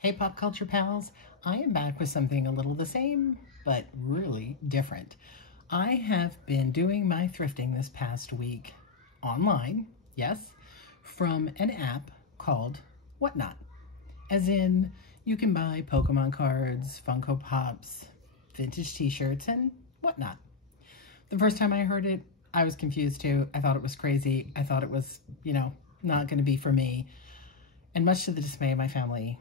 Hey pop culture pals, I am back with something a little the same, but really different. I have been doing my thrifting this past week online, yes, from an app called Whatnot. As in, you can buy Pokemon cards, Funko Pops, vintage t-shirts, and whatnot. The first time I heard it, I was confused too. I thought it was crazy. I thought it was, not going to be for me. And much to the dismay of my family,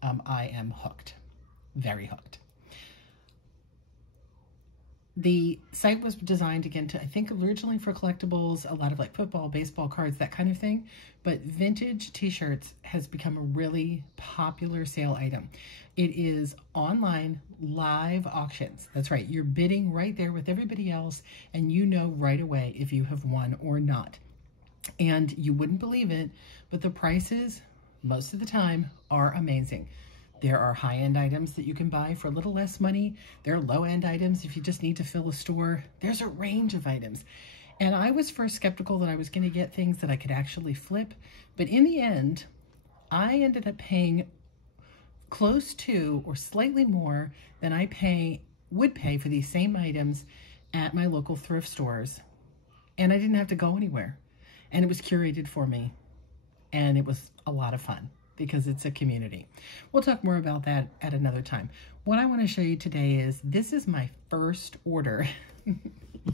I am hooked, very hooked. The site was designed again I think originally for collectibles, a lot of like football, baseball cards, that kind of thing. But vintage t-shirts has become a really popular sale item. It is online live auctions. That's right. You're bidding right there with everybody else, and you know right away if you have won or not. And you wouldn't believe it, but the prices most of the time are amazing. There are high-end items that you can buy for a little less money. There are low-end items if you just need to fill a store. There's a range of items. And I was first skeptical that I was going to get things that I could actually flip. But in the end, I ended up paying close to or slightly more than I would pay for these same items at my local thrift stores. And I didn't have to go anywhere. And it was curated for me. And it was a lot of fun because it's a community. We'll talk more about that at another time. What I want to show you today is, this is my first order.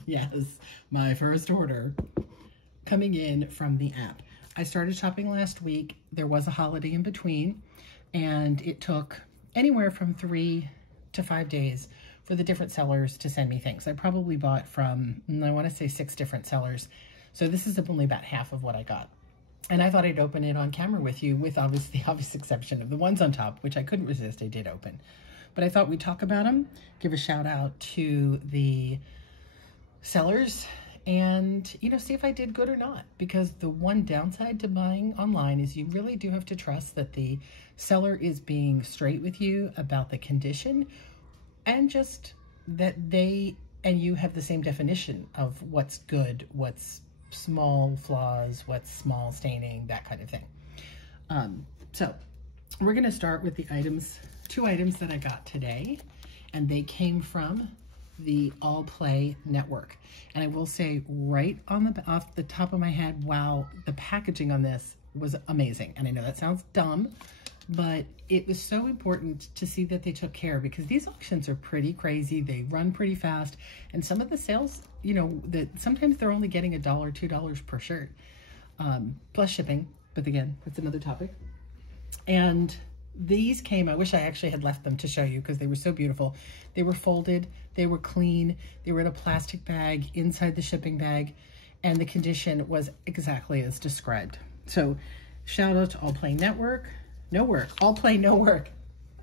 Yes, my first order coming in from the app. I started shopping last week. There was a holiday in between, and it took anywhere from 3 to 5 days for the different sellers to send me things. I probably bought from, I want to say 6 different sellers. So this is only about half of what I got. And I thought I'd open it on camera with you, with the obvious exception of the ones on top, which I couldn't resist, I did open. But I thought we'd talk about them, give a shout out to the sellers, and, see if I did good or not. Because the one downside to buying online is you really do have to trust that the seller is being straight with you about the condition, and just that they and you have the same definition of what's good, what's small flaws, what's small staining, that kind of thing. So we're going to start with the two items that I got today, and they came from the All Play Network. And I will say right off the top of my head, wow, the packaging on this was amazing. And I know that sounds dumb, but it was so important to see that they took care, because these auctions are pretty crazy. They run pretty fast, and some of the sales, that sometimes they're only getting $1, $2 per shirt, plus shipping. But again, that's another topic. And these came, I wish I actually had left them to show you because they were so beautiful. They were folded, they were clean, they were in a plastic bag inside the shipping bag, and the condition was exactly as described. So shout out to All Play Network. No work. All Play, no work.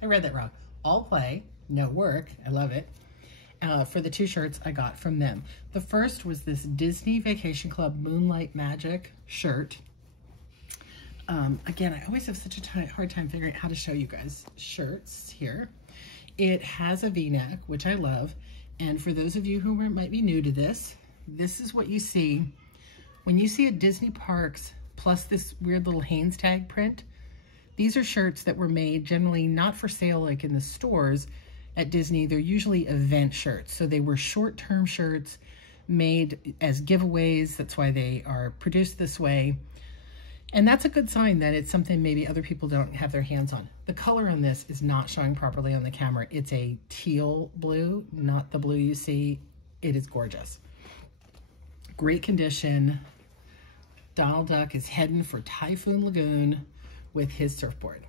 I read that wrong. All Play, no work. I love it. For the 2 shirts I got from them. The first was this Disney Vacation Club Moonlight Magic shirt. Again, I always have such a hard time figuring out how to show you guys shirts here. It has a V-neck, which I love. And for those of you who might be new to this, this is what you see when you see a Disney Parks plus this weird little Hanes tag print. These are shirts that were made generally not for sale like in the stores at Disney. They're usually event shirts. So they were short-term shirts made as giveaways. That's why they are produced this way. And that's a good sign that it's something maybe other people don't have their hands on. The color on this is not showing properly on the camera. It's a teal blue, not the blue you see. It is gorgeous. Great condition. Donald Duck is heading for Typhoon Lagoon with his surfboard.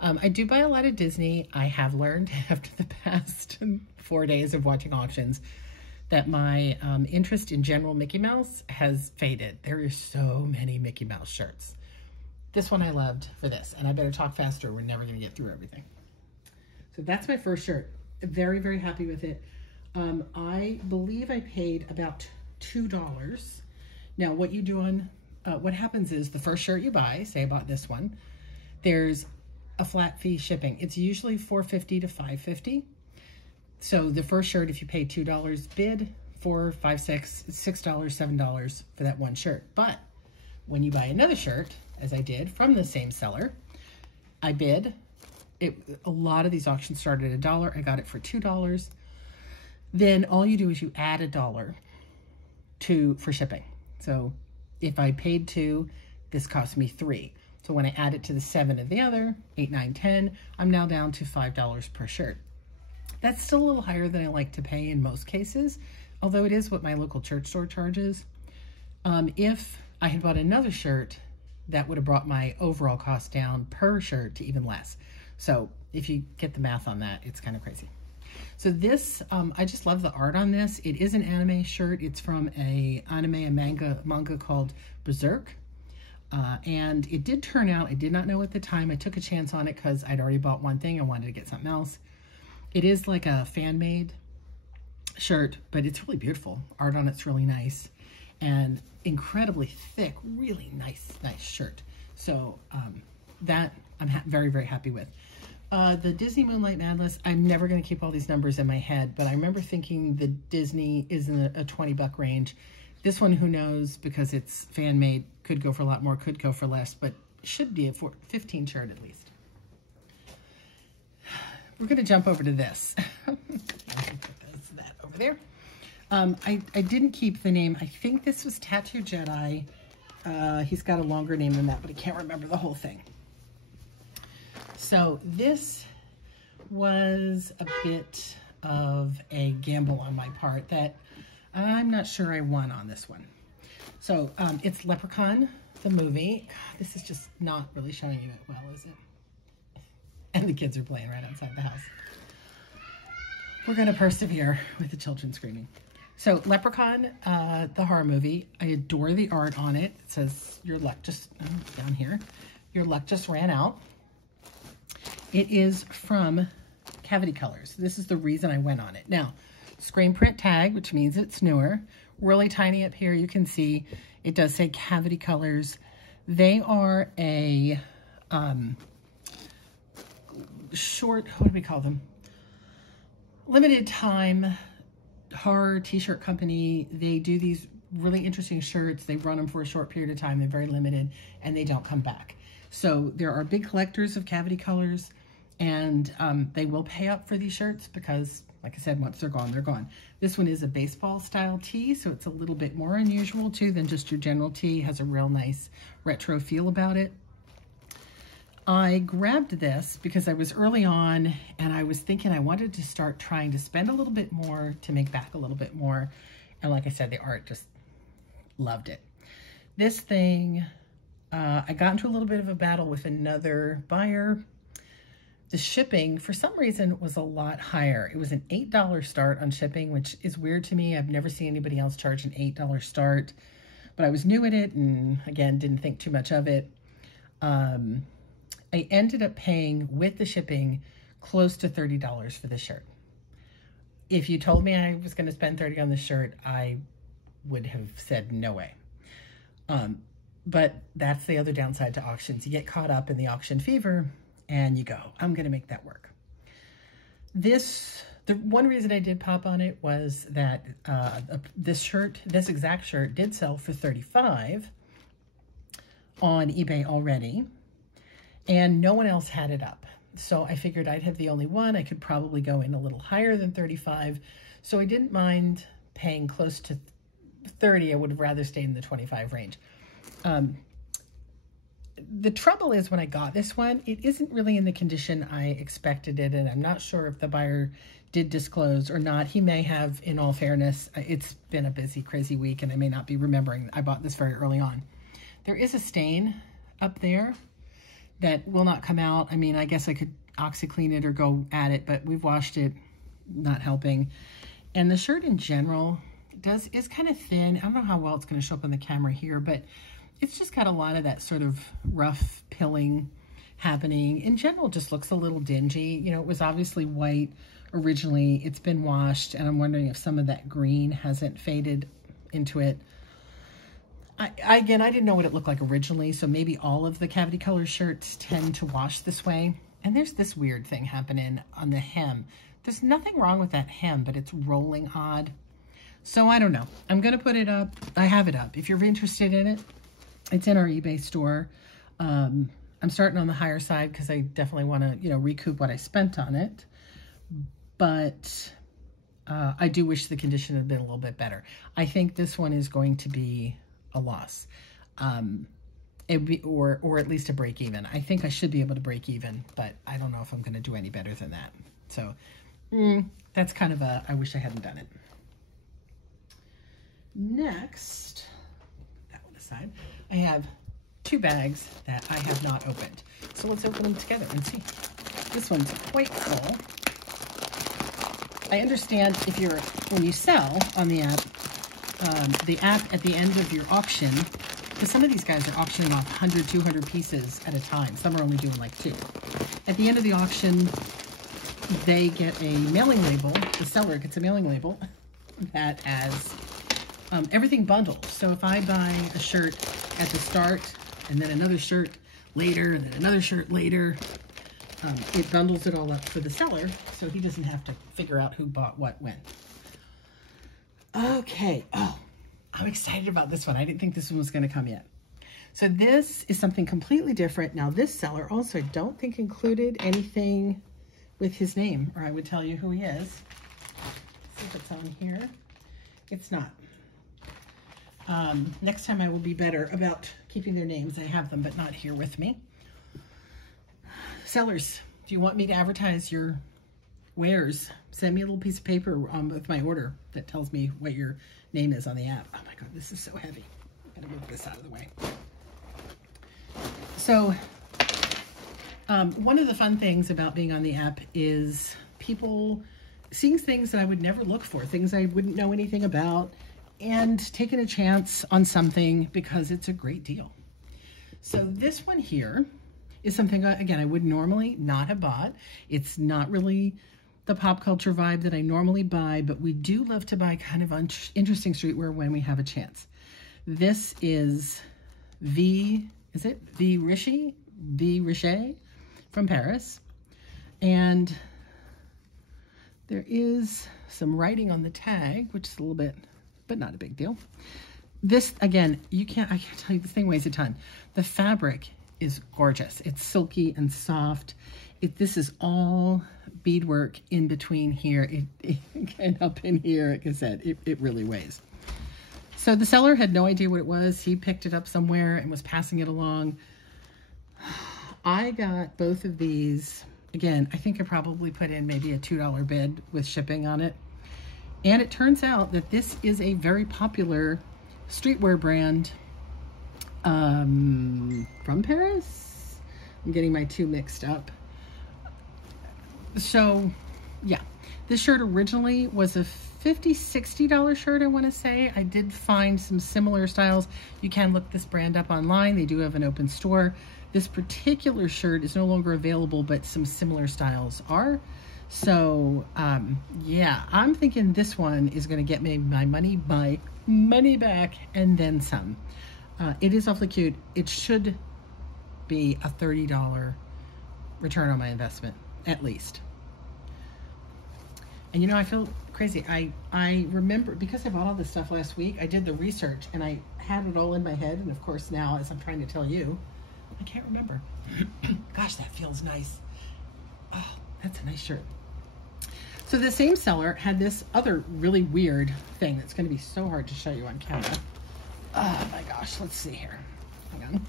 I do buy a lot of Disney. I have learned after the past 4 days of watching auctions that my interest in general Mickey Mouse has faded. There are so many Mickey Mouse shirts. This one I loved for this, and I better talk faster. We're never gonna get through everything. So that's my first shirt. Very, very happy with it. I believe I paid about $2. Now what you do on, what happens is the first shirt you buy, say I bought this one, there's a flat fee shipping. It's usually $4.50 to $5.50. So the first shirt, if you pay $2 bid, $4, $5, $6, $6, $7 for that one shirt. But when you buy another shirt, as I did from the same seller, I bid A lot of these auctions started at $1. I got it for $2. Then all you do is you add $1 for shipping. So if I paid $2, this cost me $3. So when I add it to the 7 of the other, 8, 9, 10, I'm now down to $5 per shirt. That's still a little higher than I like to pay in most cases, although it is what my local church store charges. If I had bought another shirt, that would have brought my overall cost down per shirt to even less. So if you get the math on that, it's kind of crazy. So this, I just love the art on this. It is an anime shirt. It's from a manga called Berserk. And it did turn out, I did not know at the time. I took a chance on it because I'd already bought one thing. I wanted to get something else. It is like a fan-made shirt, but it's really beautiful. Art on it's really nice and incredibly thick, really nice shirt. So that I'm very, very happy with. The Disney Moonlight Madness, I'm never going to keep all these numbers in my head, but I remember thinking the Disney is in a $20 range. This one, who knows, because it's fan-made, could go for a lot more, could go for less, but should be a 15 shirt at least. We're going to jump over to this. That over there. I didn't keep the name. I think this was Tattoo Jedi. He's got a longer name than that, but I can't remember the whole thing. So this was a bit of a gamble on my part that I'm not sure I won on this one. So it's Leprechaun, the movie. God, this is just not really showing you it well, is it? And the kids are playing right outside the house. We're going to persevere with the children screaming. So Leprechaun, the horror movie. I adore the art on it. It says, your luck just, down here, your luck just ran out. It is from Cavity Colors. This is the reason I went on it. Now, screen print tag, which means it's newer. Really tiny up here, you can see it does say Cavity Colors. They are a short, what do we call them? Limited time horror t-shirt company. They do these really interesting shirts. They run them for a short period of time. They're very limited and they don't come back. So there are big collectors of Cavity Colors, and they will pay up for these shirts because, like I said, once they're gone, they're gone. This one is a baseball style tee, so it's a little bit more unusual too than just your general tee. It has a real nice retro feel about it. I grabbed this because I was early on and I was thinking I wanted to start trying to spend a little bit more to make back a little bit more. And like I said, the art, just loved it. This thing, I got into a little bit of a battle with another buyer. The shipping, for some reason, was a lot higher. It was an $8 start on shipping, which is weird to me. I've never seen anybody else charge an $8 start, but I was new at it and, again, didn't think too much of it. I ended up paying, with the shipping, close to $30 for this shirt. If you told me I was going to spend $30 on this shirt, I would have said no way. But that's the other downside to auctions. You get caught up in the auction fever and you go, I'm going to make that work. The one reason I did pop on it was that this exact shirt did sell for $35 on eBay already, and no one else had it up. So I figured I'd have the only one. I could probably go in a little higher than $35. So I didn't mind paying close to $30. I would have rather stayed in the $25 range. The trouble is, when I got this one, it isn't really in the condition I expected it, and I'm not sure if the buyer did disclose or not. He may have, in all fairness. It's been a busy, crazy week, and I may not be remembering. I bought this very early on. There is a stain up there that will not come out. I mean, I guess I could OxiClean it or go at it, but we've washed it, not helping. And the shirt in general is kind of thin. I don't know how well it's going to show up on the camera here, but it's just got a lot of that sort of rough pilling happening. In general, just looks a little dingy. You know, it was obviously white originally. It's been washed, and I'm wondering if some of that green hasn't faded into it. Again, I didn't know what it looked like originally, so maybe all of the Cavity Color shirts tend to wash this way. And there's this weird thing happening on the hem. There's nothing wrong with that hem, but it's rolling odd. So I don't know. I'm going to put it up. I have it up. If you're interested in it, it's in our eBay store. I'm starting on the higher side because I definitely want to, you know, recoup what I spent on it. But I do wish the condition had been a little bit better. I think this one is going to be a loss. Or at least a break even. I think I should be able to break even, but I don't know if I'm going to do any better than that. So that's kind of I wish I hadn't done it. Next, that one aside, I have 2 bags that I have not opened. So let's open them together and see. This one's quite full. I understand when you sell on the app at the end of your auction, because some of these guys are auctioning off 100, 200 pieces at a time. Some are only doing like 2. At the end of the auction, they get a mailing label. The seller gets a mailing label that has everything bundled. So if I buy a shirt at the start and then another shirt later and then another shirt later, it bundles it all up for the seller so he doesn't have to figure out who bought what when. Okay. Oh, I'm excited about this one. I didn't think this one was going to come yet. So this is something completely different. Now this seller also, I don't think, included anything with his name, or I would tell you who he is. Let's see if it's on here. It's not. Next time I will be better about keeping their names. I have them, but not here with me. Sellers, do you want me to advertise your wares? Send me a little piece of paper with my order that tells me what your name is on the app. Oh my God, this is so heavy. I'm gonna move this out of the way. So, one of the fun things about being on the app is people seeing things that I would never look for, things I wouldn't know anything about, and taking a chance on something because it's a great deal. So this one here is something, again, I would normally not have bought. It's not really the pop culture vibe that I normally buy, but we do love to buy kind of interesting streetwear when we have a chance. This is V Richer from Paris. And there is some writing on the tag, which is a little bit, but not a big deal. This, again, I can't tell you, this thing weighs a ton. The fabric is gorgeous. It's silky and soft. This is all beadwork in between here. And up in here, like I said, it really weighs. So the seller had no idea what it was. He picked it up somewhere and was passing it along. I got both of these. Again, I think I probably put in maybe a $2 bid with shipping on it. And it turns out that this is a very popular streetwear brand from Paris. I'm getting my 2 mixed up. So, yeah. This shirt originally was a $50, $60 shirt, I want to say. I did find some similar styles. You can look this brand up online. They do have an open store. This particular shirt is no longer available, but some similar styles are. So, yeah, I'm thinking this one is going to get me my money back and then some. It is awfully cute. It should be a $30 return on my investment, at least. And you know, I feel crazy. I remember, because I bought all this stuff last week, I did the research and I had it all in my head. And of course now, as I'm trying to tell you, I can't remember. Gosh, that feels nice. Oh, that's a nice shirt. So the same seller had this other really weird thing that's going to be so hard to show you on camera. Oh my gosh, let's see here. Hang on.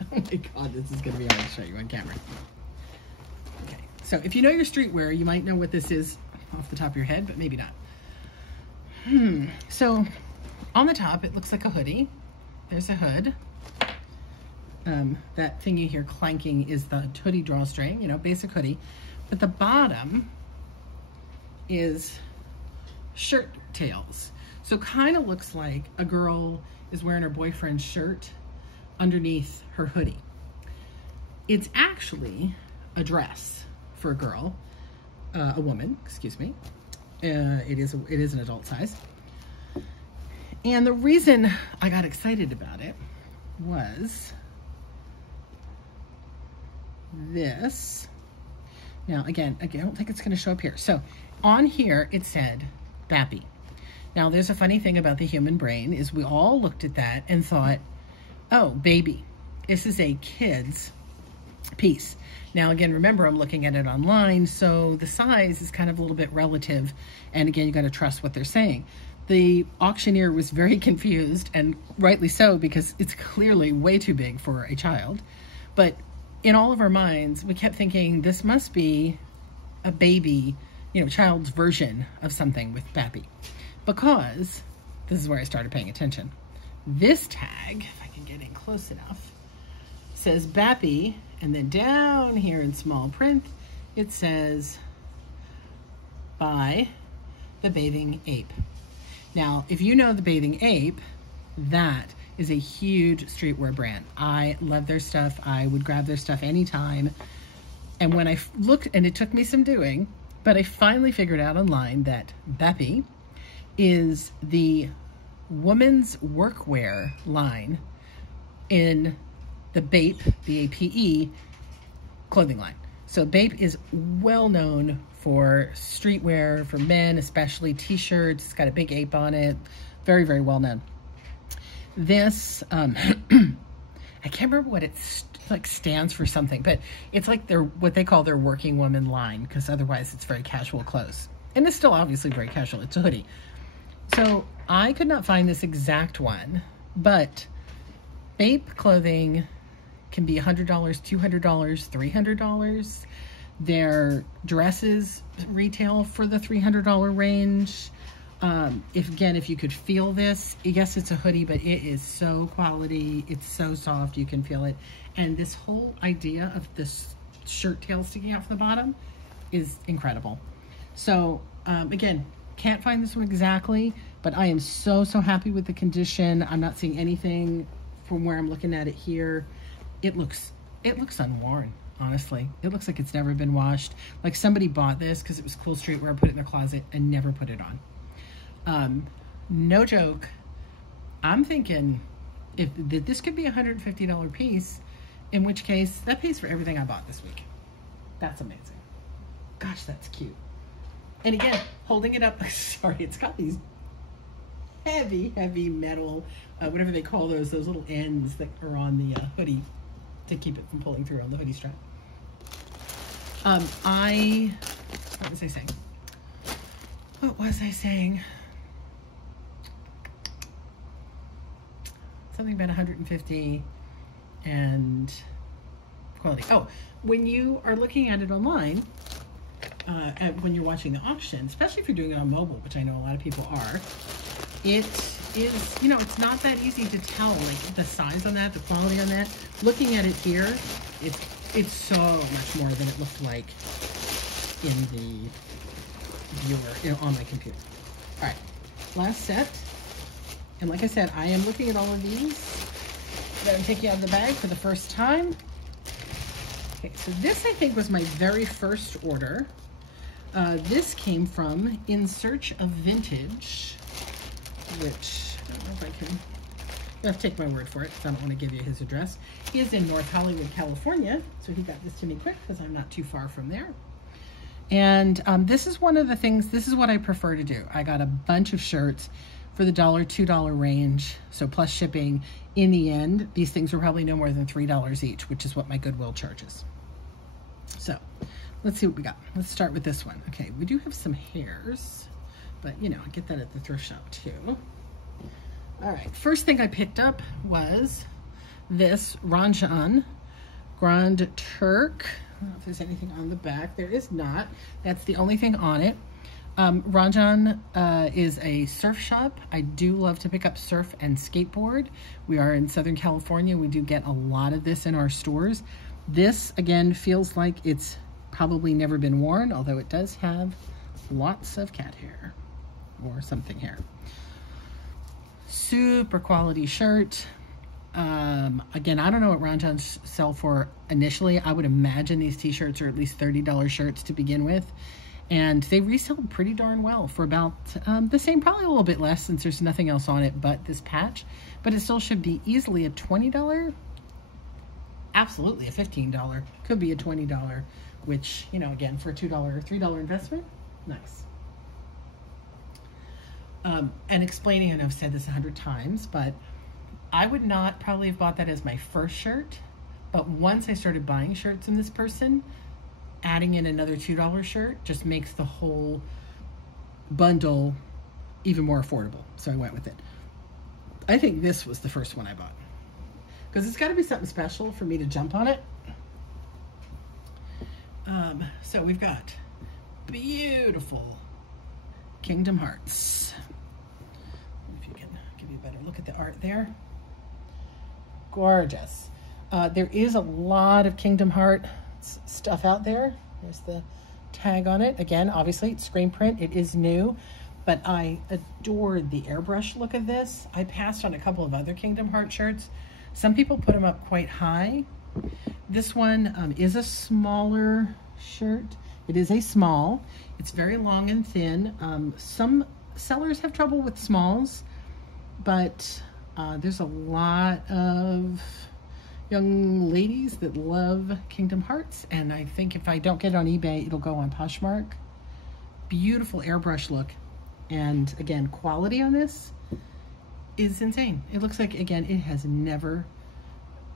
Oh my God, this is going to be hard to show you on camera. Okay, so if you know your streetwear, you might know what this is off the top of your head, but maybe not. So on the top, it looks like a hoodie. There's a hood. That thing you hear clanking is the hoodie drawstring, you know, basic hoodie. But the bottom is shirt tails. So kind of looks like a girl is wearing her boyfriend's shirt underneath her hoodie. It's actually a dress for a girl, a woman, excuse me. It is an adult size. And the reason I got excited about it was this. Now, again, I don't think it's going to show up here. So on here, it said Bappy. Now, there's a funny thing about the human brain is we all looked at that and thought, oh, baby. this is a kid's piece. Now, again, remember, I'm looking at it online, so the size is kind of a little bit relative. And again, you got to trust what they're saying. The auctioneer was very confused, and rightly so, because it's clearly way too big for a child. But in all of our minds, we kept thinking this must be a baby, child's version of something with Bappy. Because, this is where I started paying attention. This tag, if I can get in close enough, says Bappy, and then down here in small print, it says, by the Bathing Ape. Now, if you know the Bathing Ape, that is a huge streetwear brand. I love their stuff. I would grab their stuff anytime. And when I looked, and it took me some doing, but I finally figured out online that Bappy is the women's workwear line in the BAPE, B-A-P-E, clothing line. So BAPE is well known for streetwear, for men, especially t-shirts. It's got a big ape on it. Very, very well known. This, I can't remember what it stands for something, but it's like what they call their working woman line, because otherwise it's very casual clothes. And it's still obviously very casual. It's a hoodie. So I could not find this exact one, but BAPE clothing can be $100, $200, $300. Their dresses retail for the $300 range. If you could feel this, yes, it's a hoodie, but it is so quality. It's so soft, you can feel it. And this whole idea of this shirt tail sticking out from the bottom is incredible. So again, can't find this one exactly, but I am so happy with the condition. I'm not seeing anything from where I'm looking at it here. It looks unworn. Honestly, it looks like it's never been washed. Like somebody bought this because it was cool streetwear, put it in their closet, and never put it on. No joke. I'm thinking if this could be a $150 piece, in which case that pays for everything I bought this week. That's amazing. Gosh, that's cute. And again, holding it up, sorry, it's got these heavy metal, whatever they call those little ends that are on the hoodie to keep it from pulling through on the hoodie strap. What was I saying? What was I saying? Something about 150 and quality. Oh, when you are looking at it online, when you're watching the auction, especially if you're doing it on mobile, which I know a lot of people are, it is, it's not that easy to tell, like the size on that, the quality on that. Looking at it here, it's so much more than it looked like in the viewer, on my computer. All right, last set. And like I said, I am looking at all of these that I'm taking out of the bag for the first time. Okay, so this I think was my very first order. This came from In Search of Vintage, which I don't know if I can, you have to take my word for it because I don't want to give you his address. He is in North Hollywood, California, so he got this to me quick because I'm not too far from there. And this is one of the things, this is what I prefer to do. I got a bunch of shirts for the $1, $2 range, so plus shipping. In the end, these things are probably no more than $3 each, which is what my Goodwill charges. So let's see what we got. Let's start with this one. Okay, we do have some hairs, but I get that at the thrift shop too. All right, first thing I picked up was this Ranjan Grand Turk. I don't know if there's anything on the back. There is not. That's the only thing on it. Ranjan is a surf shop. I do love to pick up surf and skateboard. We are in Southern California. We do get a lot of this in our stores. This, again, feels like it's probably never been worn, although it does have lots of cat hair or something hair. Super quality shirt. Again, I don't know what Ranjans sell for initially. I would imagine these t-shirts are at least $30 shirts to begin with. And they resell pretty darn well for about the same, probably a little bit less since there's nothing else on it but this patch. But it still should be easily a $20, absolutely a $15, could be a $20, which, again, for a $2 or $3 investment, nice. And explaining, and I've said this 100 times, but I would not probably have bought that as my first shirt, but once I started buying shirts from this person, adding in another $2 shirt just makes the whole bundle even more affordable. So I went with it. I think this was the first one I bought because it's got to be something special for me to jump on it. So we've got beautiful Kingdom Hearts. If you can give you a better look at the art there. Gorgeous. There is a lot of Kingdom Hearts stuff out there. There's the tag on it. Again, obviously it's screen print. It is new, but I adored the airbrush look of this. I passed on a couple of other Kingdom Hearts shirts. Some people put them up quite high. This one is a smaller shirt. It is a small. It's very long and thin. Some sellers have trouble with smalls, but there's a lot of young ladies that love Kingdom Hearts, and I think if I don't get it on eBay, it'll go on Poshmark. Beautiful airbrush look, and again, quality on this is insane. It looks like, again,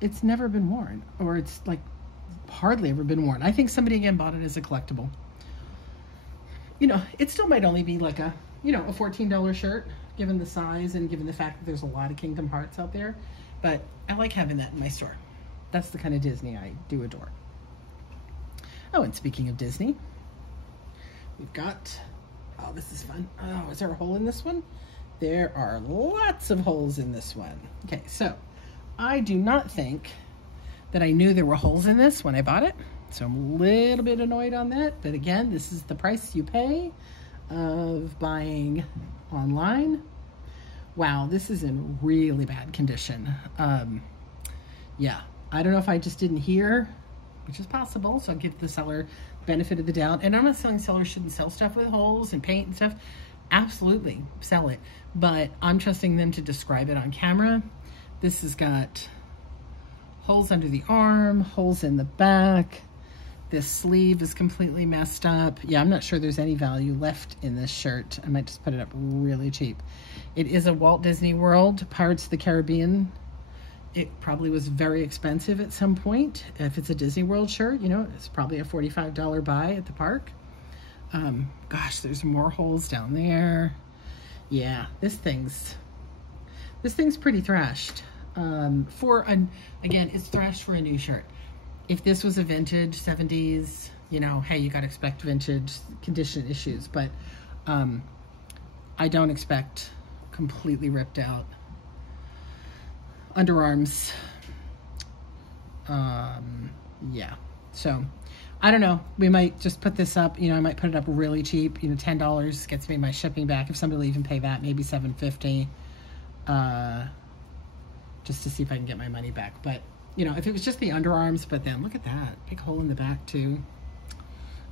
it's never been worn, or it's like hardly ever been worn. I think somebody again bought it as a collectible. You know, it still might only be like a, you know, a $14 shirt, given the size and given the fact that there's a lot of Kingdom Hearts out there, but I like having that in my store. That's the kind of Disney I do adore. Oh, and speaking of Disney, we've got, oh, this is fun. Oh, is there a hole in this one? There are lots of holes in this one. Okay, so I do not think that I knew there were holes in this when I bought it, so I'm a little bit annoyed on that. But again, this is the price you pay of buying online. Wow, this is in really bad condition. Yeah, I don't know if I just didn't hear, which is possible, so I'll give the seller benefit of the doubt. And I'm not saying sellers shouldn't sell stuff with holes and paint and stuff. Absolutely, sell it. But I'm trusting them to describe it on camera. This has got holes under the arm, holes in the back. This sleeve is completely messed up. Yeah, I'm not sure there's any value left in this shirt. I might just put it up really cheap. It is a Walt Disney World Pirates of the Caribbean. It probably was very expensive at some point. If it's a Disney World shirt, you know, it's probably a $45 buy at the park. Gosh, there's more holes down there. Yeah, this thing's pretty thrashed. Again, it's thrashed for a new shirt. If this was a vintage 70s, you know, hey, you got to expect vintage condition issues, but I don't expect completely ripped out underarms. Yeah, so I don't know. We might just put this up, you know, I might put it up really cheap, you know, $10 gets me my shipping back. If somebody will even pay that, maybe $7.50, just to see if I can get my money back. But, you know, if it was just the underarms, but then look at that, big hole in the back too.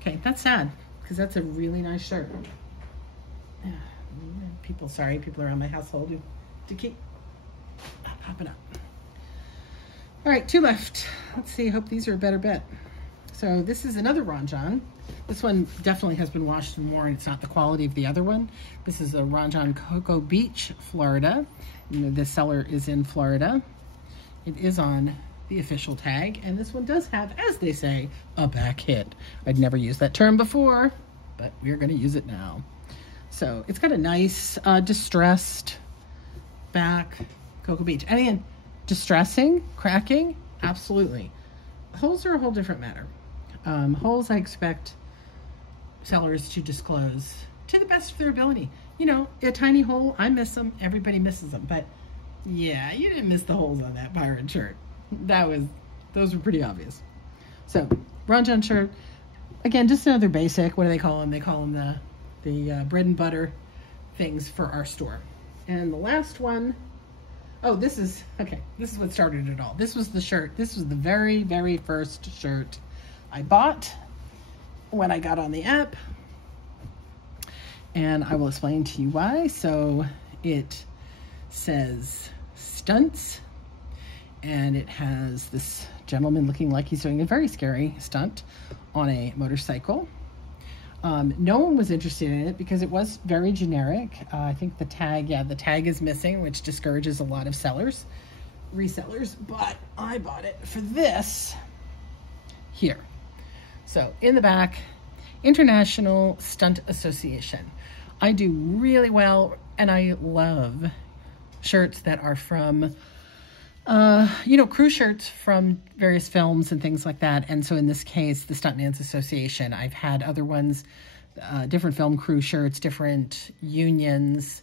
Okay, that's sad, because that's a really nice shirt. People around my household who to keep popping up. All right, 2 left. Let's see, I hope these are a better bet. So this is another Ron Jon. This one definitely has been washed and worn. It's not the quality of the other one. This is a Ron Jon Cocoa Beach, Florida. You know, the seller is in Florida. It is on the official tag, and this one does have, as they say, a back hit. I'd never used that term before, but we're going to use it now. So it's got a nice distressed back, Cocoa Beach. And again, distressing, cracking, absolutely. Holes are a whole different matter. Holes I expect sellers to disclose to the best of their ability. You know, a tiny hole, I miss them, everybody misses them, but yeah, you didn't miss the holes on that pirate shirt. Those were pretty obvious. So, Ron Jon shirt, again, just another basic, what do they call them? They call them the bread and butter things for our store. And the last one, oh, this is what started it all. This was the shirt. This was the very, very first shirt I bought when I got on the app. And I will explain to you why. So it says stunts, and it has this gentleman looking like he's doing a very scary stunt on a motorcycle. No one was interested in it because it was very generic. I think the tag is missing, which discourages a lot of sellers. resellers, but I bought it for this here. So in the back, International Stunt Association. I do really well, and I love shirts that are from, you know, crew shirts from various films and things like that. And so in this case, the Stuntman's Association. I've had other ones, different film crew shirts, different unions,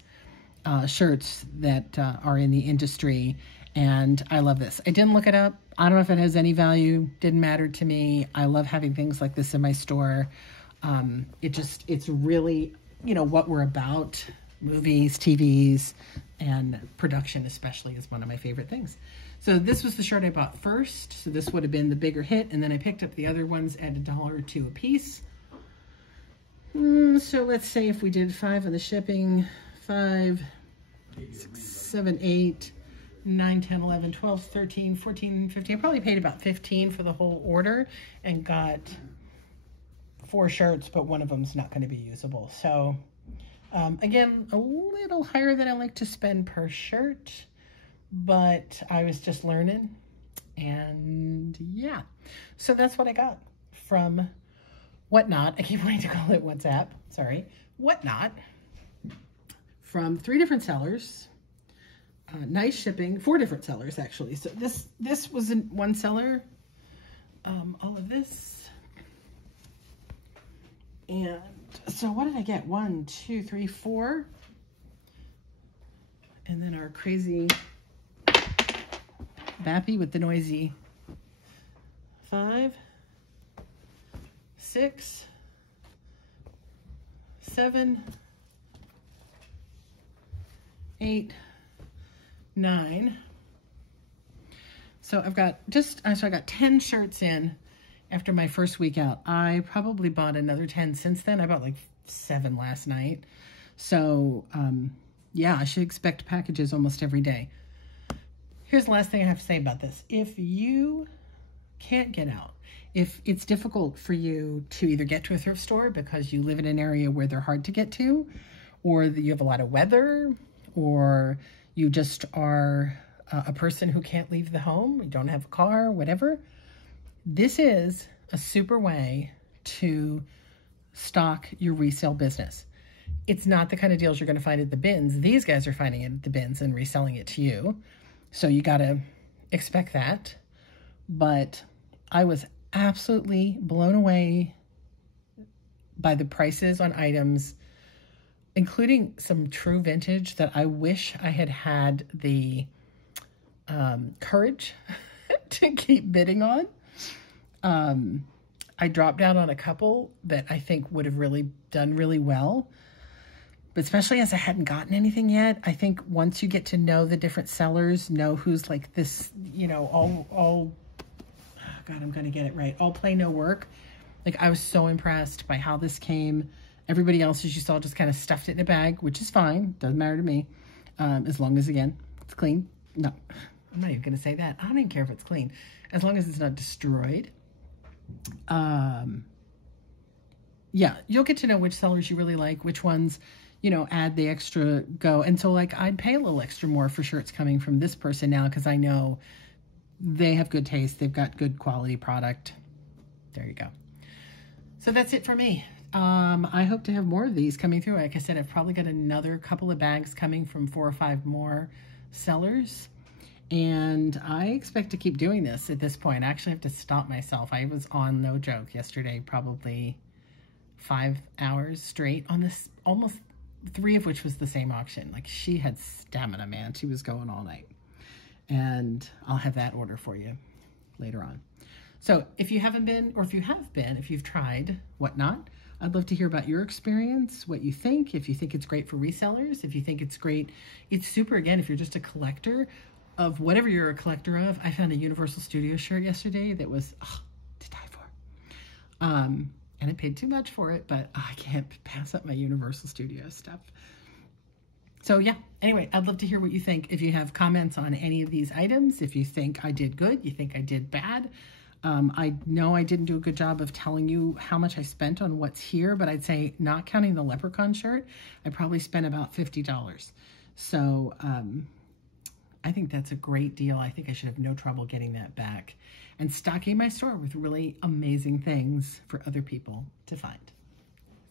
shirts that are in the industry, and I love this. I didn't look it up. I don't know if it has any value. Didn't matter to me. I love having things like this in my store. It's really, you know, what we're about. Movies, TVs, and production especially is one of my favorite things. So this was the shirt I bought first. So this would have been the bigger hit, and then I picked up the other ones at $1 or $2 a piece. So let's say if we did 5 on the shipping, 5, 6, 7, 8, 9, 10, 11, 12, 13, 14, 15. I probably paid about 15 for the whole order and got 4 shirts, but one of them's not going to be usable. So again, a little higher than I like to spend per shirt, but I was just learning, and yeah. So that's what I got from Whatnot. I keep wanting to call it WhatsApp. Sorry. Whatnot. From 3 different sellers. Nice shipping. 4 different sellers, actually. So this was in one seller. All of this. And so what did I get? 1, 2, 3, 4. And then our crazy Bappy with the noisy 5, 6, 7, 8, 9. So I've got I got 10 shirts in after my first week out. I probably bought another 10 since then. I bought like 7 last night. So yeah, I should expect packages almost every day. Here's the last thing I have to say about this. If you can't get out, if it's difficult for you to either get to a thrift store because you live in an area where they're hard to get to, or you have a lot of weather, or you just are a person who can't leave the home, you don't have a car, whatever, this is a super way to stock your resale business. It's not the kind of deals you're going to find at the bins. These guys are finding it at the bins and reselling it to you. So you got to expect that. But I was absolutely blown away by the prices on items, including some true vintage that I wish I had had the courage to keep bidding on. I dropped down on a couple that I think would have really done really well. But especially as I hadn't gotten anything yet, I think once you get to know the different sellers, know who's like this, you know, all oh God, I'm going to get it right. All play, no work. Like, I was so impressed by how this came. Everybody else, as you saw, just kind of stuffed it in a bag, which is fine. Doesn't matter to me. As long as, again, it's clean. No, I'm not even going to say that. I don't even care if it's clean. As long as it's not destroyed. Yeah, you'll get to know which sellers you really like, which ones, you know, add the extra go. And so, like, I'd pay a little extra more for shirts coming from this person now because I know they have good taste. They've got good quality product. There you go. So that's it for me. I hope to have more of these coming through. Like I said, I've probably got another couple of bags coming from 4 or 5 more sellers. And I expect to keep doing this at this point. I actually have to stop myself. I was on, no joke, yesterday, probably 5 hours straight on this, almost 3 of which was the same auction. Like, she had stamina, man. She was going all night. And I'll have that order for you later on. So if you haven't been, or if you have been, if you've tried Whatnot, I'd love to hear about your experience, what you think, if you think it's great for resellers, if you think it's great. It's super, again, if you're just a collector of whatever you're a collector of. I found a Universal Studios shirt yesterday that was to die for. And I paid too much for it, but I can't pass up my Universal Studios stuff. So yeah, anyway, I'd love to hear what you think. If you have comments on any of these items, if you think I did good, you think I did bad. I know I didn't do a good job of telling you how much I spent on what's here, but I'd say, not counting the Leprechaun shirt, I probably spent about $50. So I think that's a great deal. I think I should have no trouble getting that back and stocking my store with really amazing things for other people to find.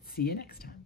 See you next time.